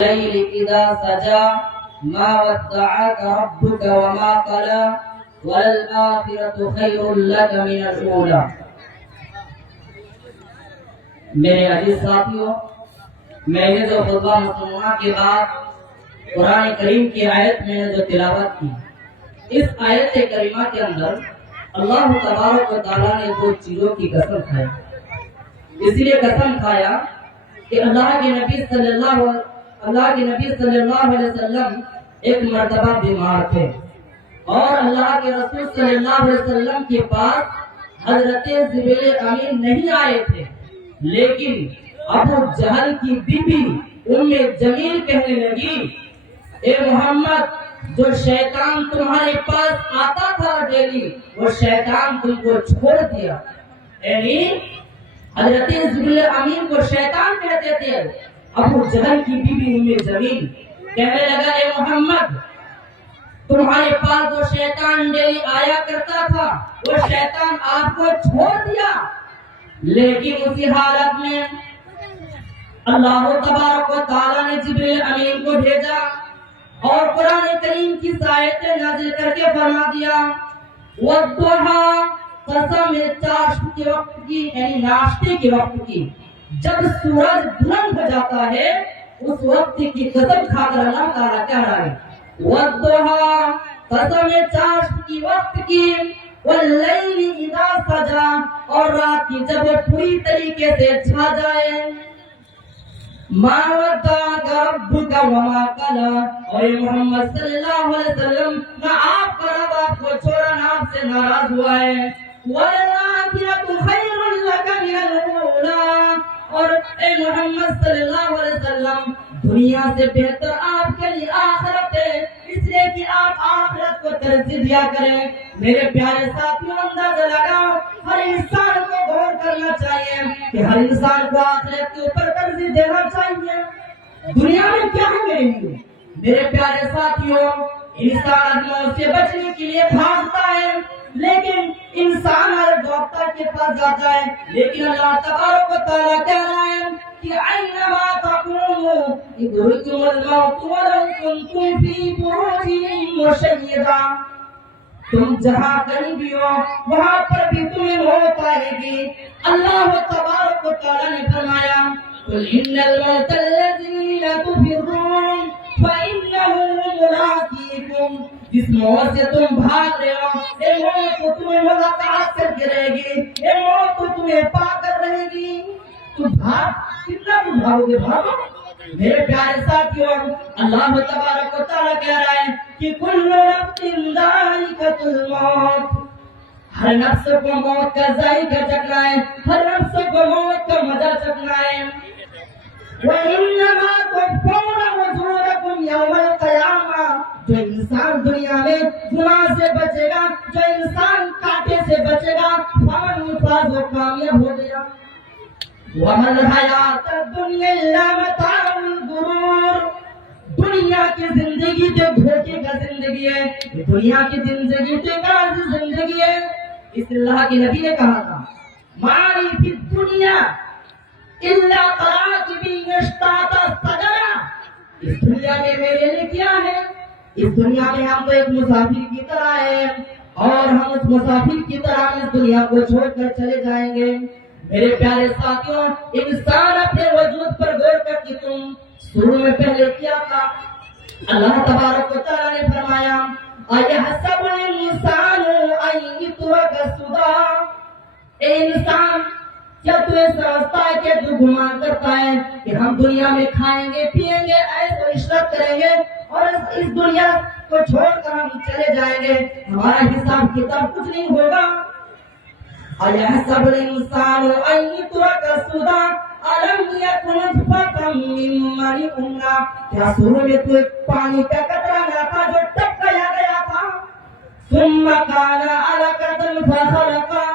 الليل إذا سجى ما ودعك ربك وما قلى وللآخرة خير لك من الأولى. میرے عزیز ساتھیوں، میں نے جو خطبہ مسلمہ کے بعد قرآن کریم کی آیت میں نے جو تلاوت کی، اس آیت کریمہ کے اندر اللہ تبارک و تعالیٰ نے دو چیزوں کی قسم کھائی. اس لیے قسم کھایا کہ اللہ کے نبی صلی اللہ علیہ وسلم ایک مرتبہ بیمار تھے اور اللہ کے رسول صلی اللہ علیہ وسلم کے پاس حضرت جبریل امین نہیں آئے تھے، لیکن ابو جہل کی بیوی ام جمیل کہنے لگی، اے محمد، جو شیطان تمہارے پاس آتا تھا ڈیلی، وہ شیطان تم کو چھوڑ دیا. یعنی حضرت جبریل امین کو شیطان کہتے تھے. ابو جہل کی بیوی ام جمیل کہنے لگا، اے محمد، تمہارے پاس جو شیطان ڈیلی آیا کرتا تھا، وہ شیطان آپ کو چھوڑ دیا. لیکن اسی حالت میں اللہ تبارک و تعالیٰ نے جبریل امین کو بھیجا اور قرآن کریم کی آیتیں نازل کر کے فرما دیا، والضحیٰ، قسم چاشت کے وقت کی، یعنی ناشتے کے وقت کی، جب سورج بلند ہو جاتا ہے اس وقت کی قسم کھا کر اللہ تعالیٰ کہہ رہا ہے، والضحیٰ، قسم چاشت کی وقت کی، واللیل اذا سجا، اور رات کی جب وہ پوری طریقے سے چھا جائے، ما ودعک ربک وما قلی، اور محمد صلی اللہ علیہ وسلم نہ آپ کا رب آپ کو چھوڑا نہ آپ سے ناراض ہوا ہے، وَلَلْآخِرَةُ خَيْرٌ لَكَ مِنَ الْأُولَىٰ، اور اے محمد صلی اللہ علیہ وسلم، دنیا سے بہتر آپ کے لیے آخرت ہے، اس لیے کہ آپ آخرت کو ترجیح دیا کریں. میرے پیارے ساتھیوں، اندازہ لگاؤ، ہر انسان کو غور کرنا چاہیے کہ ہر انسان کو آخرت کے اوپر ترجیح دینا چاہیے. دنیا میں کیا ہے میرے لیے؟ میرے پیارے ساتھیوں، انسان موت سے بچنے کے لیے بھاگتا ہے، لیکن انسان ہر ڈاکٹر کے پاس جاتا ہے، لیکن اللہ تبارک و تعالیٰ کہہ رہا ہے کہ اینما تکونوا یدرککم الموت ولو کنتم فی بروج مشیدہ، تم جہاں کہیں بھی ہو وہاں پر بھی تمہیں موت آئے گی. اللہ تبارک و تعالیٰ نے فرمایا، قل ان الموت الذی تفرون فإنه ملاقیکم، جس موت سے تم بھاگ رہے ہو، یہ موت تو تمہیں ملاقات کر کے رہے گی، یہ موت تو تمہیں پا کر رہے گی. تو بھاگ، کتنا تم بھاگو گے؟ بھاگو. میرے پیارے ساتھیوں، اللہ تبارک و تعالیٰ کہہ رہا ہے کہ کل نفس ذائقۃ الموت، ہر نفس کو موت کا ذائقہ چکھنا ہے، ہر نفس کو موت کا مزہ چکھنا ہے. وَإِنَّمَا تُوَفَّوْنَ أُجُورَكُمْ يَوْمَ الْقِيَامَةِ، جو انسان دنیا میں گناہ سے بچے گا، جو انسان کاٹے سے بچے گا، فمن فاز، وہ کامیاب ہو گیا. وَمَا الْحَيَاةُ الدُّنْيَا إِلَّا مَتَاعُ الْغُرُورِ، دنیا کی زندگی تو دھوکے کا زندگی ہے، دنیا کی زندگی تو غازی زندگی ہے. اس اللہ کے نبی نے کہا تھا، مَالِي فِي الدُّنْيَا إِلَّا قَرَاكِبٍ يَشْتَاطَ السَّجَرَ، اس دنیا میں میرے لیے کیا ہے؟ اس دنیا میں ہم تو ایک مسافر کی طرح ہیں، اور ہم اس مسافر کی طرح اس دنیا کو چھوڑ کر چلے جائیں گے. میرے پیارے ساتھیوں، انسان اپنے وجود پر غور کر کے تم شروع میں پہلے کیا تھا؟ اللہ تبارک و تعالیٰ نے فرمایا، اَيَحْسَبُ الْإِنسَانُ أَن يُتْرَكَ سُدًى، اے انسان، کیا تو یہ سمجھتا ہے کہ تو گمان کرتا ہے کہ ہم دنیا میں کھائیں گے، پیئیں گے، عیش و عشرت کریں گے اور اس دنیا کو چھوڑ کر ہم چلے جائیں گے، ہمارا حساب کتاب کچھ نہیں ہوگا. أَيَحْسَبُ الْإِنسَانُ أَن يُتْرَكَ سُدًى أَلَمْ يَكُن نُطْفَةً مِّن مَّنِّ يُمْنَىٰ، کیا شروع میں تو ایک پانی کا قطرہ نہ تھا جو ٹپکایا گیا تھا، ثُمَّ كَانَ عَلَقَةً فَخَلَقَ،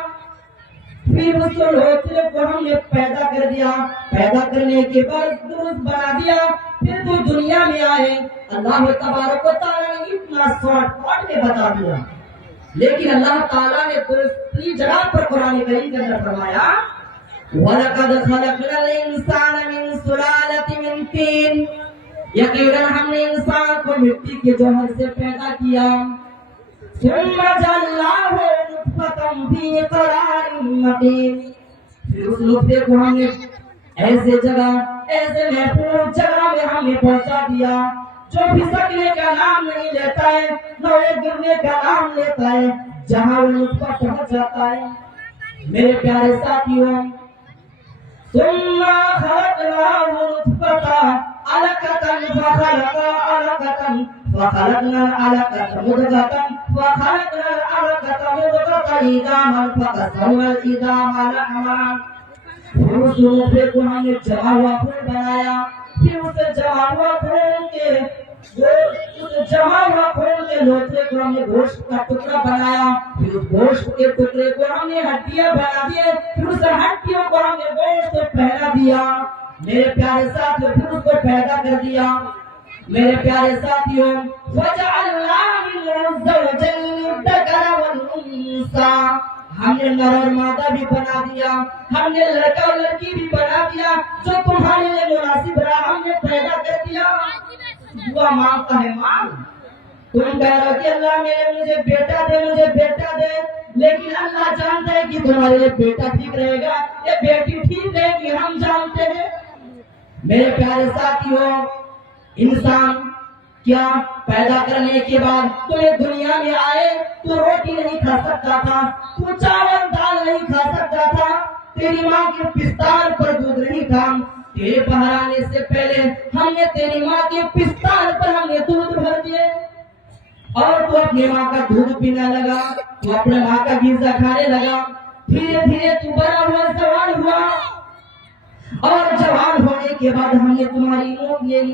پھر اس لوتھڑے کو ہم نے پیدا کر دیا، پیدا کرنے کے بعد درست بنا دیا، پھر تو دنیا میں آئے. اللہ تبارک و تعالیٰ نے اتنا شارٹ کٹ میں بتا دیا، لیکن اللہ تعالیٰ نے دوسری جگہ پر قرآن کریم کے اندر فرمایا، وَلَقَدْ خَلَقْنَا الْإِنسَانَ مِنْ سُلَالَةٍ مِنْ طِينٍ، यकीनन हमने इंसान को मिट्टी के जौहर से पैदा किया। सुम्मा जअलनाहु नुत्फतन फी क़रारिन मकीन, फिर उस नुत्फे को हमने ऐसे जगह, ऐसे महफूज जगह में हमने पहुंचा दिया जो फिसलने का नाम नहीं लेता है, न वो गिरने का नाम लेता है, जहां वो नुत्फा पहुंच जाता है। मेरे प्यारे साथियों, सुम्मा खलक़नाहु नुत्फतन अलक़तन फखलक़ना अलक़त मुदग़तन फखलक़ना अलक़त मुदग़तन इज़ामन फकसवनल इज़ाम लहमा। फिर उस नुत्फे को हमने जमा हुआ खून बनाया, फिर उसे जमा हुआ खून के लोथड़े को हमने गोश्त का टुकड़ा बनाया, फिर उस गोश्त के टुकड़े को हमने हड्डियां बना दिए, फिर उस हड्डियों को हमने गोश्त पहना दिया। मेरे प्यारे साथियों, फिर उसको पैदा कर दिया। मेरे प्यारे साथियों, वजअलना मिनहु ज़ौजैनि अज़्ज़करा वल उन्सा, हमने नर और मादा भी बना दिया, हमने लड़का और लड़की भी बना दिया, जो तुम्हारे लिए मुनासिब रहा हमने पैदा कर दिया। दुआ मांगता है मांग, तुम कह रहे हो कि अल्लाह मुझे बेटा दे, मुझे बेटा दे, लेकिन अल्लाह जानता है कि तुम्हारे लिए बेटा ठीक रहेगा या बेटी ठीक रहेगी, हम जानते हैं। मेरे प्यारे साथियों, इंसान क्या पैदा करने के बाद तुम्हें दुनिया में आए तो रोटी नहीं खा सकता था, तू चावल दाल नहीं खा सकता था, तेरी माँ के पिस्तान पर दूध नहीं था, तेरे बाहर आने से पहले हमने तेरी माँ के पिस्तान पर हमने दूध भर दिए और तू अपनी माँ का दूध पीने लगा, तू अपने माँ का गिज़ा खाने लगा। धीरे धीरे तू बड़ा हुआ, जवान हुआ, और जवान होने के बाद हमने तुम्हारी ऊँट ले ली,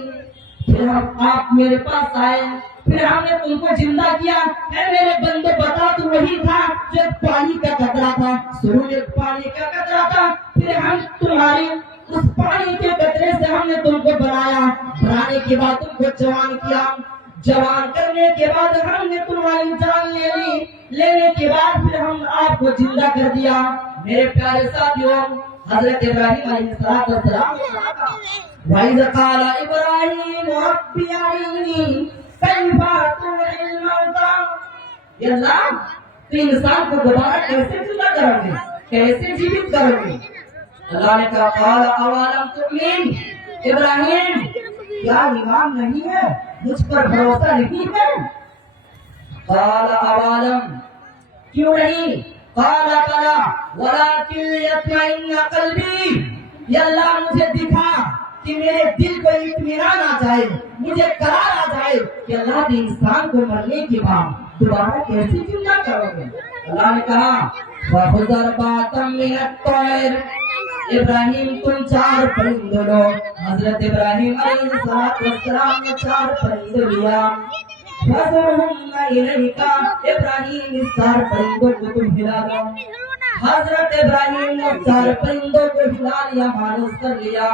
फिर आप मेरे पास आए, फिर हमने तुमको जिंदा किया। है मेरे बंदे, बता तू वही था जो पानी का कतरा था, शुरू में पानी का कतरा था, फिर हम तुम्हारी उस पानी के कतरे से हमने तुमको बनाया, बनाने के बाद तुमको जवान किया, जवान करने के बाद हमने तुम्हारी जान ले ली, लेने के बाद फिर हम आपको जिंदा कर दिया। मेरे प्यारे साथियों, हजरत इब्राहिम अलैहिस्सलाम वइज़ क़ाल इब्राहिम रब्बी अरिनी कैफ़ा तुहिल मौता, या अल्लाह तो इंसान को दोबारा कैसे जिंदा करोगे, कैसे जीवित करोगे? अल्लाह ने कहा क़ाल अवलम तुमिन, इब्राहिम क्या ईमान नहीं है, मुझ पर भरोसा नहीं है? क़ाल अवलम, क्यों नहीं? क़ाल बला वलाकिन यत्मइन्न क़ल्बी, या अल्लाह मुझे दिखा कि मेरे दिल को इत्मीनान आ जाए, मुझे करार आ जाए कि अल्लाह ने इंसान को मरने के बाद दोबारा कैसे जिंदा करोगे? अल्लाह ने कहा वख़ुज़ अर्बअतम मिनत तैर, इब्राहिम तुम 4 परिंदे लो। हजरत इब्राहिम अलैहिस्सलाम ने 4 परिंदे लिया, फज़ुरहुन्ना इलैका, इब्राहिम इस 4 परिंदों को तुम हिला दो। हजरत इब्राहिम ने 4 परिंदों को हिला लिया, मानूस कर लिया।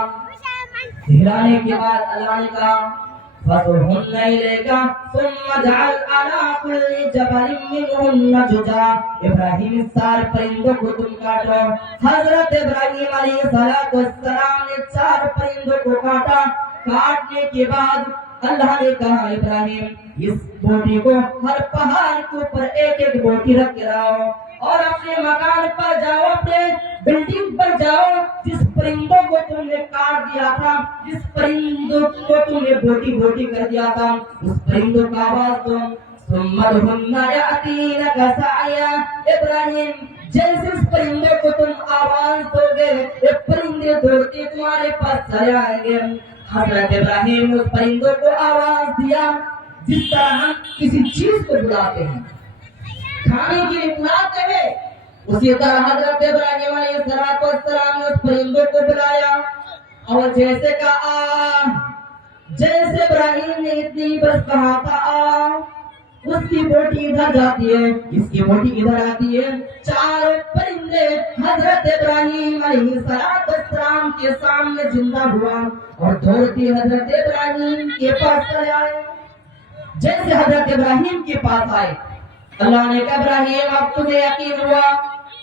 हिलाने के बाद अल्लाह ने कहा फज़ुरहुन्ना इलैका सुम्मा जअल अला कुल्ली जबलिन मिनहुन्ना जुज़ा, इब्राहिम इस 4 परिंदों को तुम काटो। हजरत इब्राहिम अलैहिस्सलाम ने 4 परिंदों को काटा। काटने के बाद अल्लाह ने कहा इब्राहिम इस बोटी को हर पहाड़ के ऊपर एक-एक बोटी रख के रहो और अपने मकान पर जाओ, अपने बिल्डिंग पर जाओ, जिस परिंदों को तुमने काट दिया था, जिस परिंदों को तुमने बोटी बोटी कर दिया था, उस परिंदों का आवाज तुम सुम्मदहुन्ना यातीनका साया, इब्राहिम जैसे उस परिंदे को तुम आवाज दोगे, ये परिंदे दौड़ते तुम्हारे पास चले आएंगे। हजरत इब्राहिम ने उस परिंदों को आवाज दिया जिस तरह हम किसी चीज को बुलाते हैं, खाने के लिए बुलाते हैं, उसी तरह हजरत इब्राहिम अलैहिस्सलाम ने उस परिंदों को बुलाया और जैसे कहा, जैसे इब्राहिम ने इतनी बस कहा था, उसकी बोटी इधर जाती है, इसकी बोटी इधर आती है, 4 परिंदे हजरत इब्राहिम अलैहिस्सलाम के सामने जिंदा हुआ और दौड़ती हजरत इब्राहिम के पास चले आए। जैसे हजरत इब्राहिम के पास आए, अल्लाह ने कहा इब्राहिम अब तुम्हें यकीन हुआ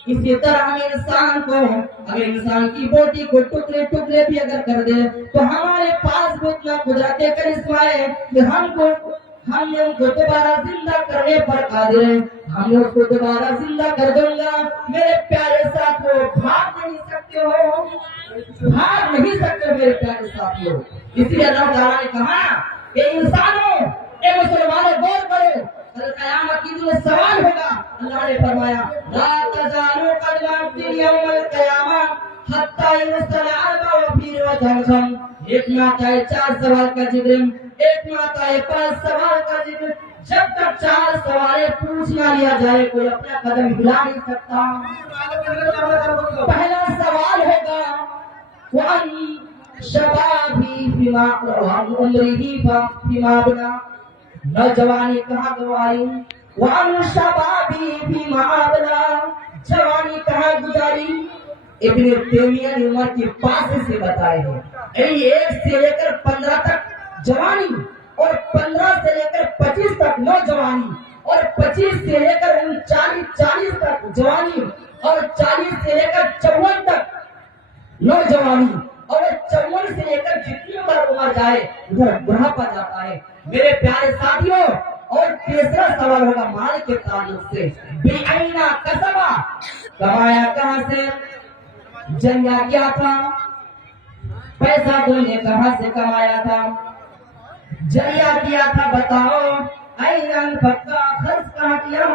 इसी तरह हम इंसान को, अगर इंसान की बॉडी को टुकड़े टुकड़े भी अगर कर दे तो हमारे पास भी इतना कुदरत करिश्मा है कि हमने उनको दोबारा जिंदा करने पर कादिर है। हमने उसको दोबारा जिंदा कर दूंगा। मेरे प्यारे साथियों, भाग नहीं सकते हो, भाग नहीं सकते मेरे प्यारे साथियों। इसलिए अल्लाह ताला ने कहा कि इंसानों, ए मुसलमानों, गौर करो, कल क़यामत के दिन सवाल होगा। अल्लाह ने फरमाया ला तज़ालु क़दम यौमल क़यामा हत्ता युसल अर्बा व फी वजहम। एक में आता है 4 सवाल का जिक्र, एक में आता है 5 सवाल का जिक्र। जब तक 4 सवाल पूछ ना लिया जाए कोई अपना कदम हिला नहीं सकता। पहला सवाल होगा वन शबाबी फिमा उम्रिही फिमा बना, नौजवानी कहाँ गवाई, वन शबाबी फिमा बना, जवानी कहाँ गुजारी। इब्न तैमिय्या ने उम्र के पास से बताए हैं 1 से लेकर 15 तक जवानी, और 15 से लेकर 25 तक नौजवानी, और 25 से लेकर 40 तक जवानी, और 40 से लेकर 54 तक नौजवानी, और 54 से लेकर जितनी उम्र जाए उधर बुढ़ापा जाता है मेरे प्यारे साथियों। और तीसरा सवाल होगा माल के ताल्लुक से, बेअैना कसबा, कमाया कहाँ से, जरिया क्या था, पैसा तुमने कहाँ से कमाया था, जरिया किया था बताओ, ऐन पक्का खर्च कहाँ किया,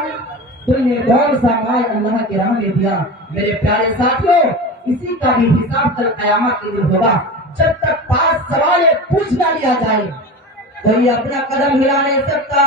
तुमने कौन सा माल अल्लाह के राह में दिया। मेरे प्यारे साथियों, इसी का भी हिसाब कल क़यामत के दिन होगा। जब तक 5 सवाल पूछ ना लिया जाए तो ये अपना कदम हिला नहीं सकता।